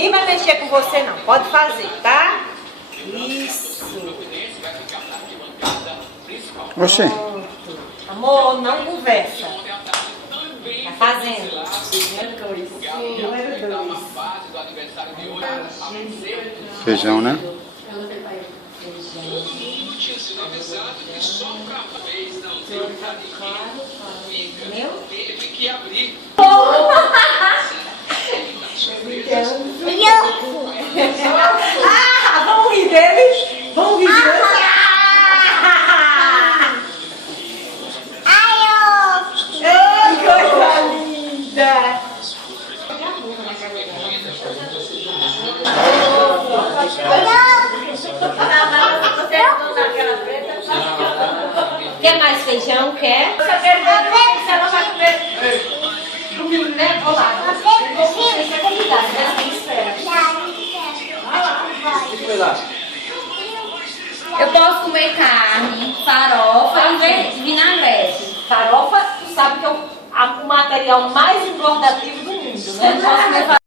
Ninguém vai mexer com você não. Pode fazer, tá? Isso. Oxê. Pronto. Amor, não conversa. Tá fazendo. Número 2. Feijão, né? Meu? Ah, vamos rir deles? Vamos rir deles? Ai, coisa linda! Quer mais feijão? Quer? Você não vai comer domingo, né? Olá. Você é convidado, né? Espera. Eu posso comer carne, farofa e vinagrete. Farofa, tu sabe que é o material mais engordativo do mundo, né? Eu posso comer